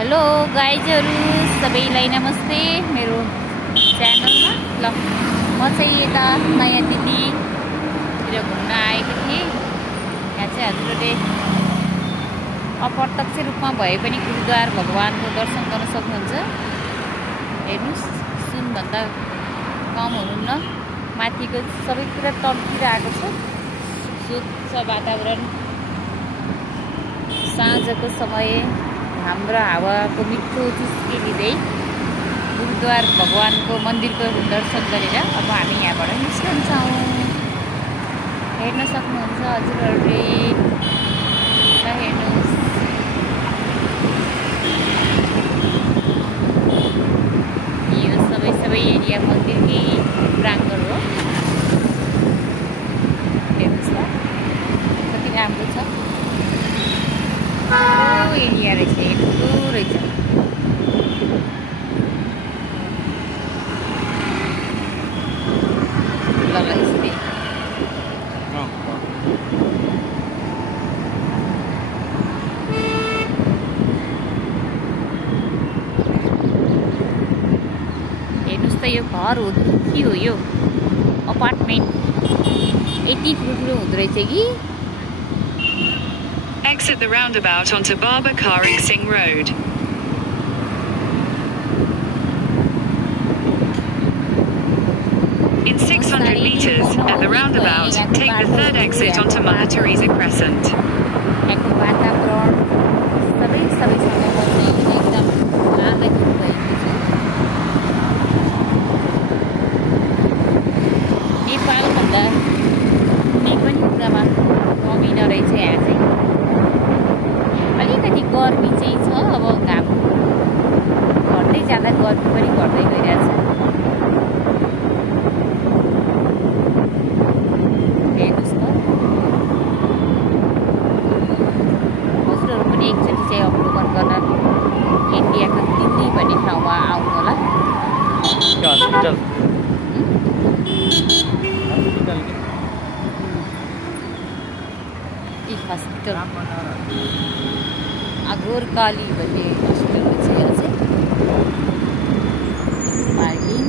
Hello गाइजहरु सबैलाई नमस्ते मेरो च्यानलमा। ल म चाहिँ यता नयाँ दिल्लीतिर घुम्न आएको थिएँ। यहाँ चाहिँ हजुरले अप्रत्यक्ष रूपमा भए पनि गुरुद्वार भगवानको दर्शन गर्न सक्नुहुन्छ। हेर्नुस्, सुनभन्दा कम हुनुहुन्न। माथिको सबै कुरा तड्किएर आएको छ। स्वच्छ वातावरण, साँझको समय हाम्रो हावाको मिठो चुस्की लिँदै गुरुद्वार भगवानको मन्दिरको दर्शन गरेर अब हामी यहाँबाट निस्कन्छौँ। हेर्न सक्नुहुन्छ हजुरहरूले। ल हेर्नुहोस्, यो सबै एरिया मन्दिरकै प्राङ्गण हो। हेर्नुहोस् त कति राम्रो छ। एरिया रहेछ, यस्तो रहेछ। ल यस्तै हेर्नुहोस् त, यो घर हो कि के हो? यो अपार्टमेन्ट यति ठुलो हुँदो रहेछ कि। Exit the roundabout onto Baba Karing Singh Road. In 600 meters, at the roundabout, take the third exit onto Mother Teresa Crescent. नेपालभन्दा कुनै पनि कुरामा कमी नरहेछ। यहाँ चाहिँ अलिकति गर्मी चाहिँ छ। अब घाम घट्दै जाँदा गर्मी पनि घट्दै गइरहेछ। हेर्नुहोस् त, हजुरहरू पनि एकचोटि चाहिँ अवलोकन गर्न इन्डियाको दिल्ली भन्ने ठाउँमा आउनु होला। हस्पिटल अगोरकाली भन्ने हस्पिटल छ। यो चाहिँ पार्किङ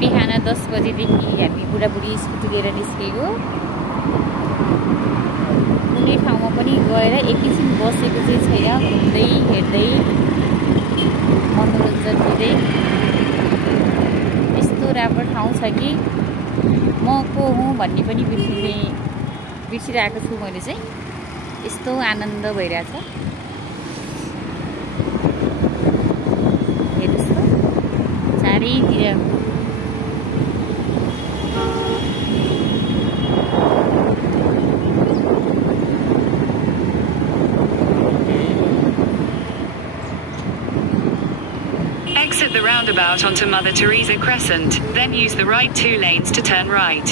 बिहान 10 बजेदेखि हामी बुढाबुढी स्कुटी लिएर निस्केको। कुनै ठाउँमा पनि गएर एकैछिन बसेको चाहिँ छैन। घुम्दै हेर्दै मनोरञ्जन लिँदै यस्तो राम्रो ठाउँ छ कि म को हुँ भन्ने पनि बिर्सिरहेको छु मैले चाहिँ। यस्तो आनन्द भइरहेछ। हेर्नुहोस् त, चारैतिर Exit the roundabout onto Mother Teresa Crescent, then use the right 2 lanes to turn right.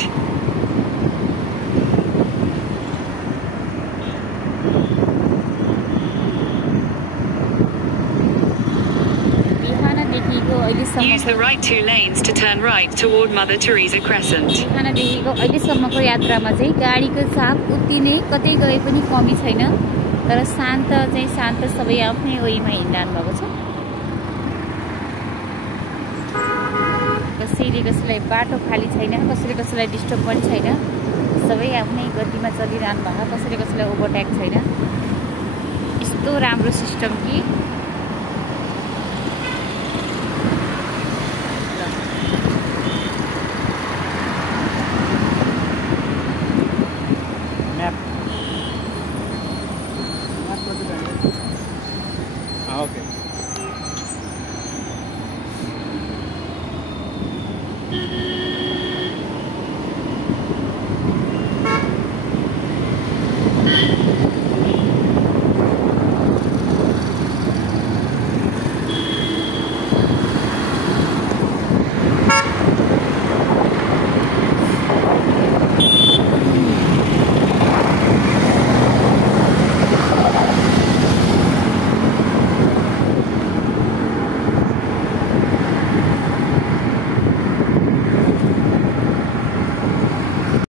Use the right 2 lanes to turn right toward Mother Teresa Crescent. बिहानदेखिको अहिलेसम्मको यात्रामा चाहिँ गाडीको चाप उति नै कतै गए पनि कमी छैन। तर शान्त चाहिँ शान्त, सबै आफ्नै वेमा हिँड्नु भएको छ। कसैलाई बाटो खाली छैन, कसैलाई डिस्टर्ब पनि छैन। सबै आफ्नै गतिमा चलिरहनु भएको। कसैलाई ओभरटेक छैन। यस्तो राम्रो सिस्टम कि